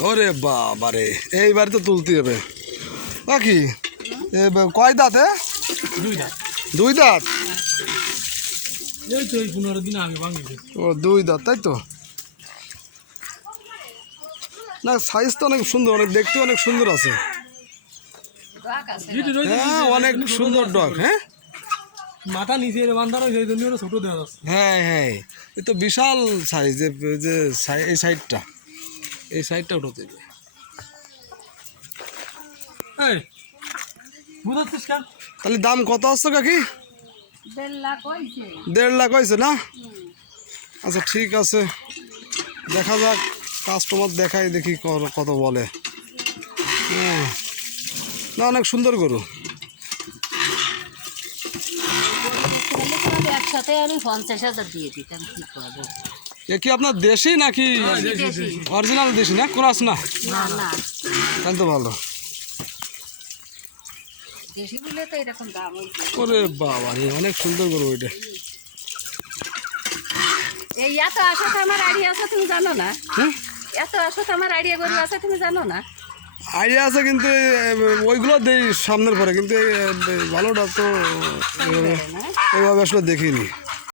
ওরে বাবারে এইবার তো তুলতে হবে। এ কয় দাঁত এ? দুই দাঁত। দুই দাঁত? ও দুই দাঁত তাই তো? না সাইজ তো অনেক সুন্দর অনেক দেখতে অনেক সুন্দর আছে। হ্যাঁ অনেক সুন্দর ডগ হ্যাঁ? মাথা নিচে বান্ধানো সেই জন্য ছোট দেওয়া হ্যাঁ হ্যাঁ এ তো বিশাল সাইজ যে সাই- এই সাইডটা এই সাইডটা বুঝাচ্ছিস কেন? তাহলে দাম কত আসছে কাকি? দেড় লাখ হয়েছে। দেড় লাখ হয়েছে না? আচ্ছা ঠিক আছে। দেখা যাক কাস্টমার দেখাই দেখি কত বলে। হ্যাঁ। না অনেক সুন্দর গরু তাহলে তোমাকে একসাথে আমি পঞ্চাশ হাজার দিয়ে দিতাম কি করব? এ কি আপনার দেশি নাকি দেশি। অরিজিনাল দেশি না ক্রস না? না না। তাই তো ভালো। তো ওরে বাবা রে অনেক সুন্দর গরু ওইটা এই এত আশাতে আমার আড়ি আছে তুমি জানো না? হ্যাঁ? এত আশাতে আমার আড়িয়া গরু আছে তুমি জানো না? আইডিয়া আছে কিন্তু ওইগুলো দেই সামনের পরে কিন্তু ভালোটা তো এইভাবে আসলে দেখিনি।